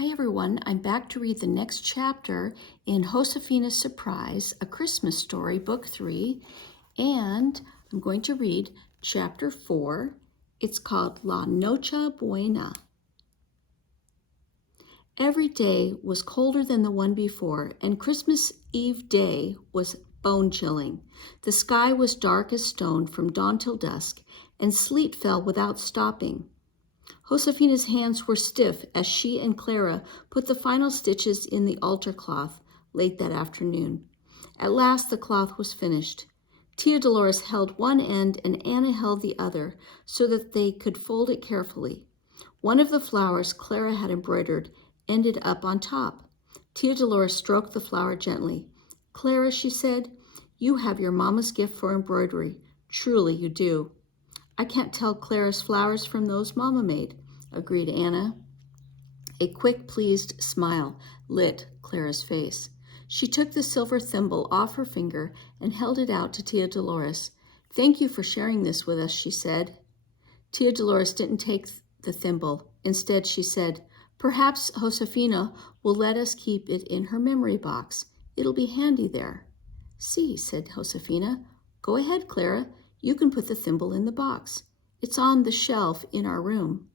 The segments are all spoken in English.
Hi everyone, I'm back to read the next chapter in Josefina's Surprise, A Christmas Story, Book 3, and I'm going to read Chapter 4. It's called La Noche Buena. Every day was colder than the one before, and Christmas Eve day was bone-chilling. The sky was dark as stone from dawn till dusk, and sleet fell without stopping. Josefina's hands were stiff as she and Clara put the final stitches in the altar cloth late that afternoon. At last the cloth was finished. Tia Dolores held one end and Anna held the other so that they could fold it carefully. One of the flowers Clara had embroidered ended up on top. Tia Dolores stroked the flower gently. "Clara," she said, "you have your mama's gift for embroidery. Truly you do." "I can't tell Clara's flowers from those Mama made," agreed Anna. A quick, pleased smile lit Clara's face. She took the silver thimble off her finger and held it out to Tia Dolores. "Thank you for sharing this with us," she said. Tia Dolores didn't take the thimble. Instead, she said, "Perhaps Josefina will let us keep it in her memory box. It'll be handy there." "See," said Josefina. "Go ahead, Clara. You can put the thimble in the box. It's on the shelf in our room."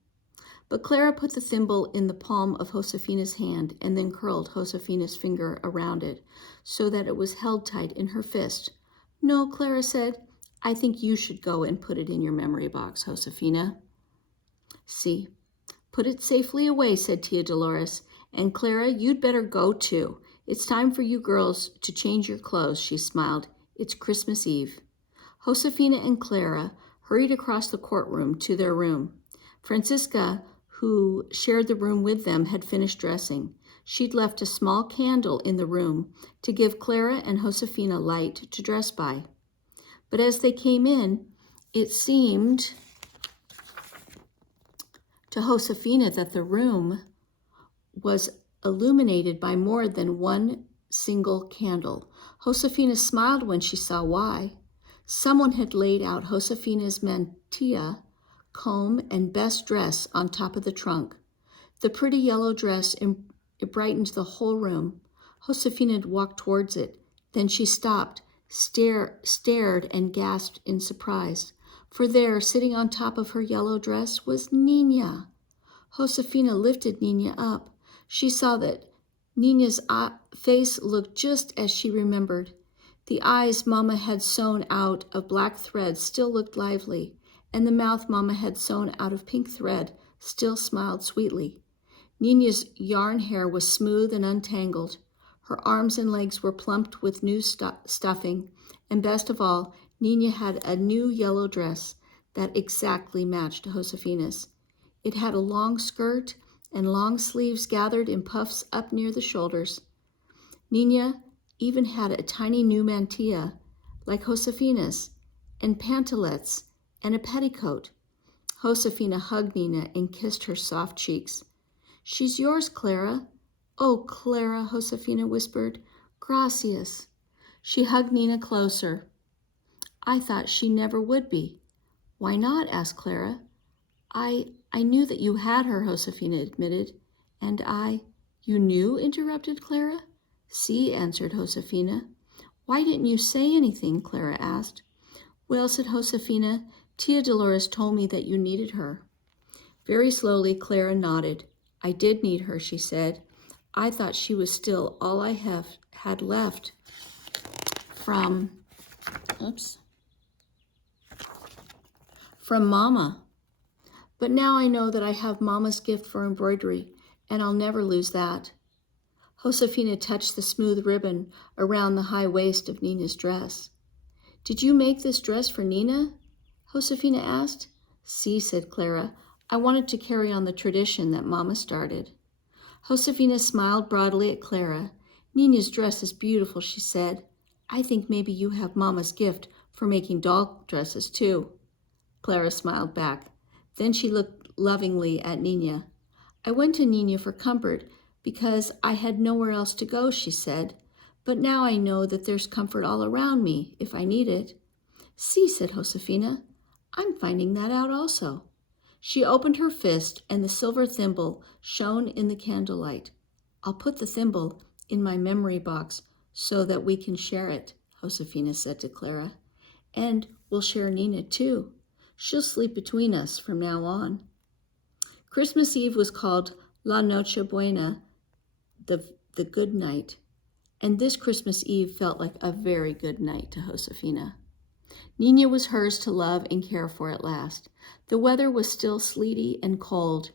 But Clara put the thimble in the palm of Josefina's hand and then curled Josefina's finger around it so that it was held tight in her fist. "No," Clara said, "I think you should go and put it in your memory box, Josefina." "See, put it safely away," said Tia Dolores. "And Clara, you'd better go too. It's time for you girls to change your clothes," she smiled. "It's Christmas Eve." Josefina and Clara hurried across the courtroom to their room. Francisca, who shared the room with them, had finished dressing. She'd left a small candle in the room to give Clara and Josefina light to dress by. But as they came in, it seemed to Josefina that the room was illuminated by more than one single candle. Josefina smiled when she saw why. Someone had laid out Josefina's mantilla, comb, and best dress on top of the trunk. The pretty yellow dress it brightened the whole room. Josefina walked towards it. Then she stopped, stared, and gasped in surprise. For there, sitting on top of her yellow dress, was Nina. Josefina lifted Nina up. She saw that Nina's face looked just as she remembered. The eyes Mama had sewn out of black thread still looked lively, and the mouth Mama had sewn out of pink thread still smiled sweetly. Nina's yarn hair was smooth and untangled. Her arms and legs were plumped with new stuffing, and best of all, Nina had a new yellow dress that exactly matched Josefina's. It had a long skirt and long sleeves gathered in puffs up near the shoulders. Nina even had a tiny new mantilla, like Josefina's, and pantalettes and a petticoat. Josefina hugged Nina and kissed her soft cheeks. "She's yours, Clara." "Oh, Clara," Josefina whispered. "Gracias." She hugged Nina closer. "I thought she never would be." "Why not?" asked Clara. I knew that you had her," Josefina admitted. "And You knew?" interrupted Clara. "See," answered Josefina. "Why didn't you say anything?" Clara asked. "Well," said Josefina, "Tia Dolores told me that you needed her." Very slowly, Clara nodded. "I did need her," she said. "I thought she was still all I had left from Mama. But now I know that I have Mama's gift for embroidery, and I'll never lose that." Josefina touched the smooth ribbon around the high waist of Nina's dress. "Did you make this dress for Nina?" Josefina asked. "See," said Clara. "I wanted to carry on the tradition that Mama started." Josefina smiled broadly at Clara. "Nina's dress is beautiful," she said. "I think maybe you have Mama's gift for making doll dresses too." Clara smiled back. Then she looked lovingly at Nina. "I went to Nina for comfort because I had nowhere else to go," she said. "But now I know that there's comfort all around me if I need it." "See," said Josefina. "I'm finding that out also." She opened her fist, and the silver thimble shone in the candlelight. I'll put the thimble in my memory box so that we can share it, Josefina said to Clara. And we'll share Nina too. She'll sleep between us from now on. Christmas Eve was called La Noche Buena, the good night, and this Christmas Eve felt like a very good night to Josefina. Nina was hers to love and care for at last. The weather was still sleety and cold,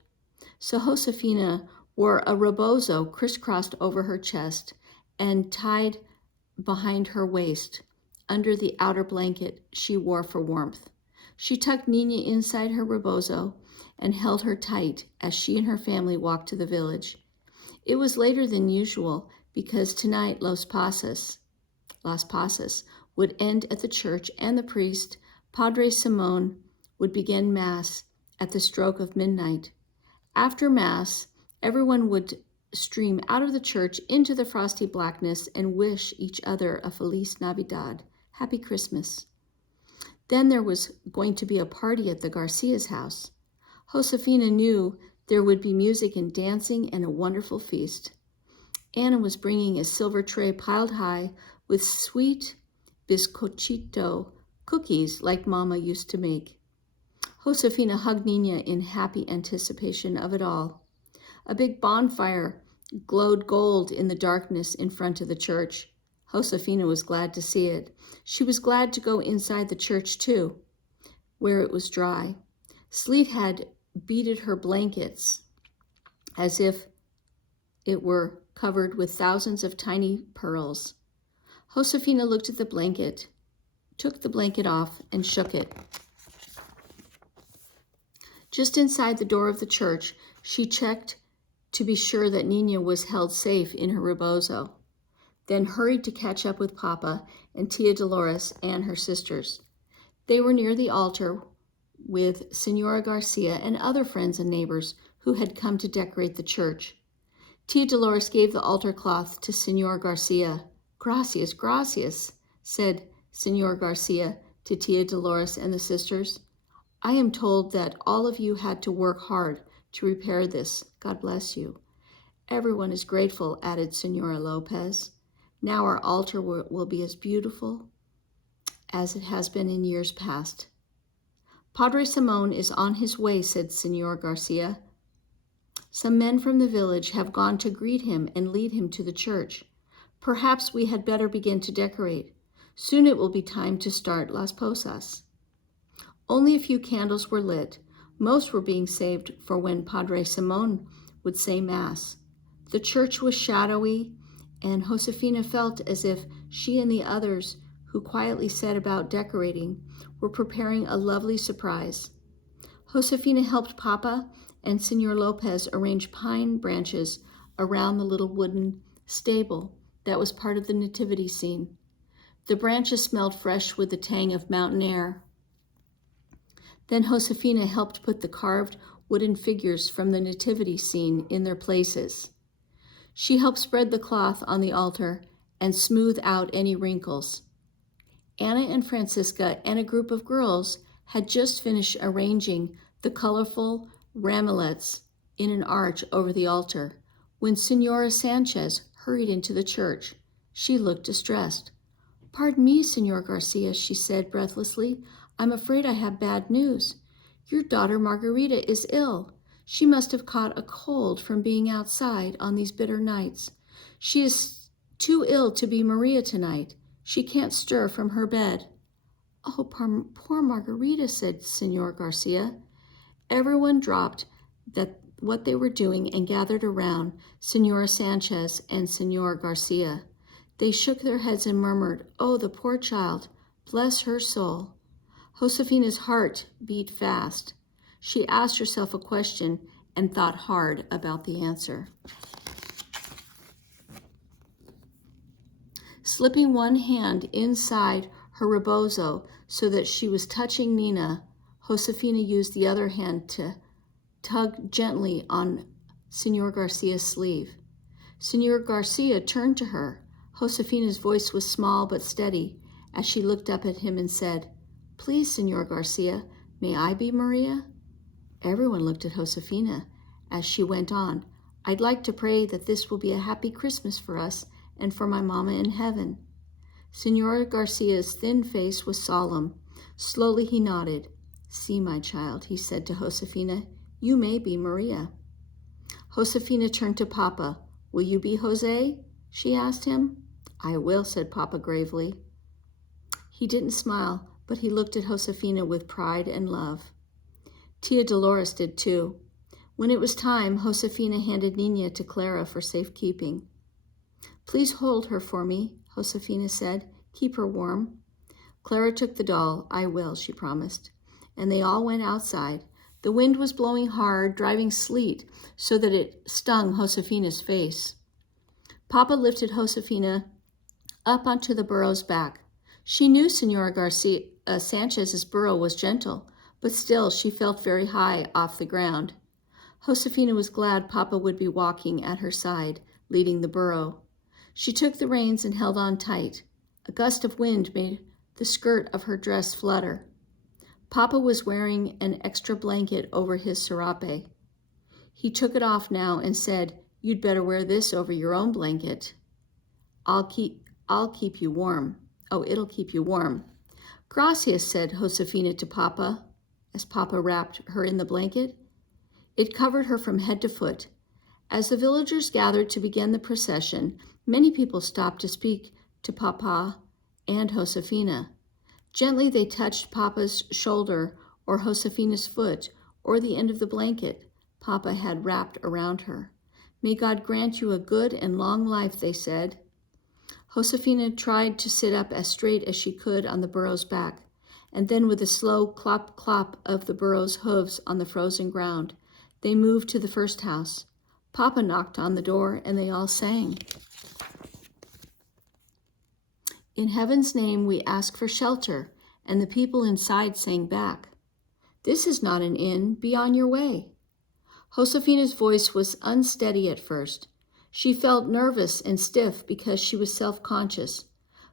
so Josefina wore a rebozo crisscrossed over her chest and tied behind her waist under the outer blanket she wore for warmth. She tucked Nina inside her rebozo and held her tight as she and her family walked to the village. It was later than usual because tonight Las Pasas, would end at the church, and the priest, Padre Simon, would begin Mass at the stroke of midnight. After Mass, everyone would stream out of the church into the frosty blackness and wish each other a Feliz Navidad, Happy Christmas. Then there was going to be a party at the Garcia's house. Josefina knew there would be music and dancing and a wonderful feast. Anna was bringing a silver tray piled high with sweet bizcochito cookies like Mama used to make. Josefina hugged Nina in happy anticipation of it all. A big bonfire glowed gold in the darkness in front of the church. Josefina was glad to see it. She was glad to go inside the church too, where it was dry. Sleet had beaded her blankets as if it were covered with thousands of tiny pearls. Josefina looked at the blanket, took the blanket off, and shook it. Just inside the door of the church, she checked to be sure that Nina was held safe in her rebozo, then hurried to catch up with Papa and Tia Dolores and her sisters. They were near the altar with Senora Garcia and other friends and neighbors who had come to decorate the church. Tia Dolores gave the altar cloth to Senor Garcia. Gracias, gracias, said Senor Garcia to Tia Dolores and the sisters. I am told that all of you had to work hard to repair this. God bless you. Everyone is grateful, added Senora Lopez. Now our altar will be as beautiful as it has been in years past. Padre Simon is on his way, said Senor Garcia. Some men from the village have gone to greet him and lead him to the church. Perhaps we had better begin to decorate. Soon it will be time to start Las Posas. Only a few candles were lit. Most were being saved for when Padre Simon would say Mass. The church was shadowy, and Josefina felt as if she and the others who quietly set about decorating were preparing a lovely surprise. Josefina helped Papa and Senor Lopez arrange pine branches around the little wooden stable that was part of the nativity scene. The branches smelled fresh with the tang of mountain air. Then Josefina helped put the carved wooden figures from the nativity scene in their places. She helped spread the cloth on the altar and smooth out any wrinkles. Anna and Francisca and a group of girls had just finished arranging the colorful ramilets in an arch over the altar when Senora Sanchez hurried into the church. She looked distressed. Pardon me, Senor Garcia, she said breathlessly. I'm afraid I have bad news. Your daughter Margarita is ill. She must have caught a cold from being outside on these bitter nights. She is too ill to be Maria tonight. She can't stir from her bed. Oh, poor Margarita, said Senor Garcia. Everyone dropped what they were doing and gathered around Senora Sanchez and Senor Garcia. They shook their heads and murmured, oh, the poor child, bless her soul. Josefina's heart beat fast. She asked herself a question and thought hard about the answer. Slipping one hand inside her rebozo so that she was touching Nina, Josefina used the other hand to tug gently on Senor Garcia's sleeve. Senor Garcia turned to her. Josefina's voice was small but steady as she looked up at him and said, Please, Senor Garcia, may I be Maria? Everyone looked at Josefina as she went on. I'd like to pray that this will be a happy Christmas for us and for my mama in heaven. Senora Garcia's thin face was solemn. Slowly he nodded. See, my child, he said to Josefina, you may be Maria. Josefina turned to Papa. Will you be Jose? She asked him. I will, said Papa gravely. He didn't smile, but he looked at Josefina with pride and love. Tia Dolores did too. When it was time, Josefina handed Nina to Clara for safekeeping. Please hold her for me, Josefina said. Keep her warm. Clara took the doll. I will, she promised. And they all went outside. The wind was blowing hard, driving sleet, so that it stung Josefina's face. Papa lifted Josefina up onto the burro's back. She knew Senora Sanchez's burro was gentle, but still she felt very high off the ground. Josefina was glad Papa would be walking at her side, leading the burro. She took the reins and held on tight. A gust of wind made the skirt of her dress flutter. Papa was wearing an extra blanket over his serape. He took it off now and said, You'd better wear this over your own blanket. I'll keep you warm. Oh, it'll keep you warm. Gracias, said Josefina to Papa, as Papa wrapped her in the blanket. It covered her from head to foot. As the villagers gathered to begin the procession, many people stopped to speak to Papa and Josefina. Gently they touched Papa's shoulder or Josefina's foot or the end of the blanket Papa had wrapped around her. May God grant you a good and long life, they said. Josefina tried to sit up as straight as she could on the burro's back, and then with a slow clop-clop of the burro's hooves on the frozen ground, they moved to the first house. Papa knocked on the door, and they all sang. In heaven's name we ask for shelter, and the people inside sang back. This is not an inn, be on your way. Josefina's voice was unsteady at first. She felt nervous and stiff because she was self-conscious.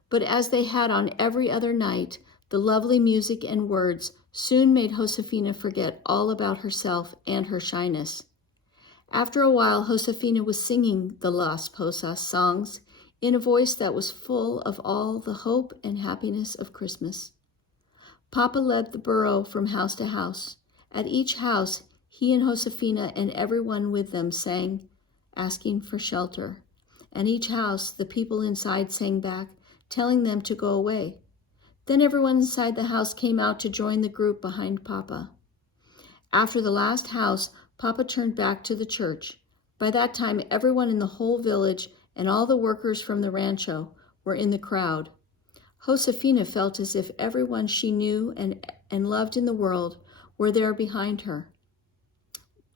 But as they had on every other night, the lovely music and words soon made Josefina forget all about herself and her shyness. After a while, Josefina was singing the Las Posadas songs in a voice that was full of all the hope and happiness of Christmas. Papa led the burro from house to house. At each house, he and Josefina and everyone with them sang, asking for shelter. At each house, the people inside sang back, telling them to go away. Then everyone inside the house came out to join the group behind Papa. After the last house, Papa turned back to the church. By that time, everyone in the whole village and all the workers from the rancho were in the crowd. Josefina felt as if everyone she knew and loved in the world were there behind her.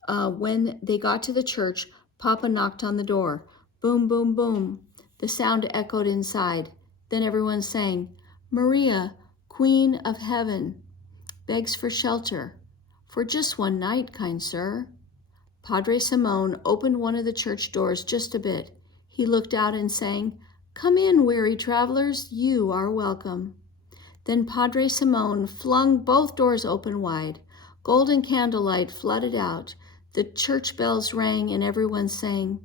When they got to the church, Papa knocked on the door. Boom, boom, boom. The sound echoed inside. Then everyone sang, Maria, Queen of Heaven, begs for shelter. For just one night, kind sir. Padre Simon opened one of the church doors just a bit. He looked out and sang, Come in, weary travelers, you are welcome. Then Padre Simon flung both doors open wide. Golden candlelight flooded out. The church bells rang and everyone sang,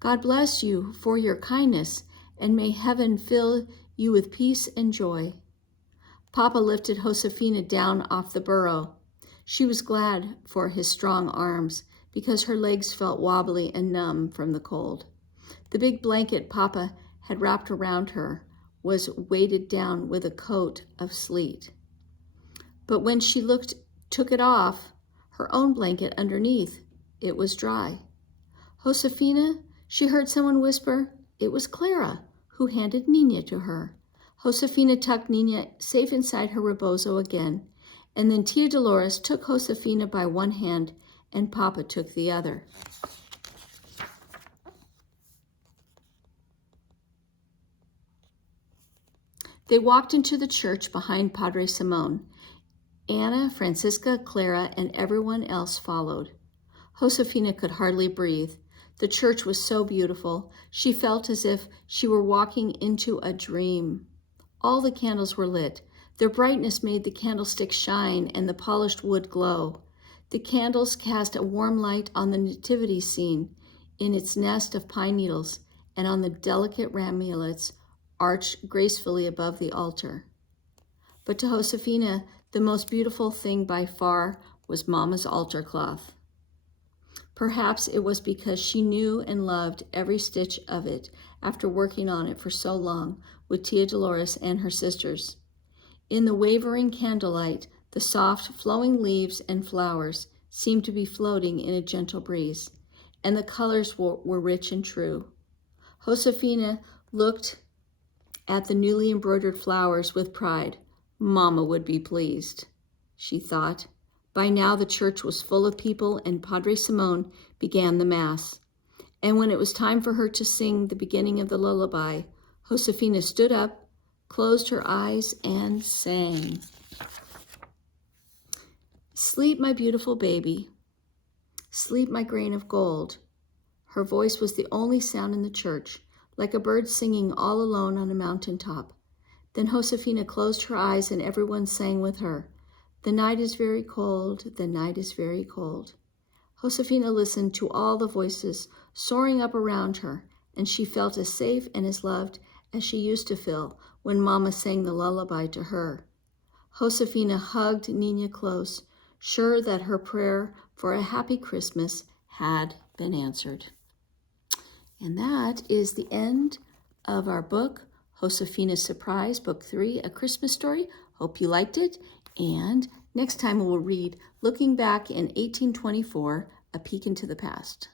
God bless you for your kindness, and may heaven fill you with peace and joy. Papa lifted Josefina down off the burro. She was glad for his strong arms because her legs felt wobbly and numb from the cold. The big blanket Papa had wrapped around her was weighted down with a coat of sleet. But when she took it off, her own blanket underneath, it was dry. Josefina, she heard someone whisper. It was Clara, who handed Nina to her. Josefina tucked Nina safe inside her rebozo again, and then Tia Dolores took Josefina by one hand and Papa took the other. They walked into the church behind Padre Simon. Anna, Francisca, Clara, and everyone else followed. Josefina could hardly breathe. The church was so beautiful. She felt as if she were walking into a dream. All the candles were lit. Their brightness made the candlesticks shine and the polished wood glow. The candles cast a warm light on the nativity scene in its nest of pine needles and on the delicate ramulets arched gracefully above the altar. But to Josefina, the most beautiful thing by far was Mama's altar cloth. Perhaps it was because she knew and loved every stitch of it after working on it for so long with Tia Dolores and her sisters. In the wavering candlelight, the soft, flowing leaves and flowers seemed to be floating in a gentle breeze, and the colors were rich and true. Josefina looked at the newly embroidered flowers with pride. Mama would be pleased, she thought. By now the church was full of people, and Padre Simone began the Mass. And when it was time for her to sing the beginning of the lullaby, Josefina stood up, closed her eyes, and sang. Sleep, my beautiful baby. Sleep, my grain of gold. Her voice was the only sound in the church, like a bird singing all alone on a mountaintop. Then Josefina closed her eyes, and everyone sang with her. The night is very cold, the night is very cold. Josefina listened to all the voices soaring up around her, and she felt as safe and as loved as she used to feel when Mama sang the lullaby to her. Josefina hugged Nina close, sure that her prayer for a happy Christmas had been answered. And that is the end of our book, Josefina's Surprise, Book 3, A Christmas Story. Hope you liked it. And next time we'll read Looking Back in 1824, A Peek into the Past.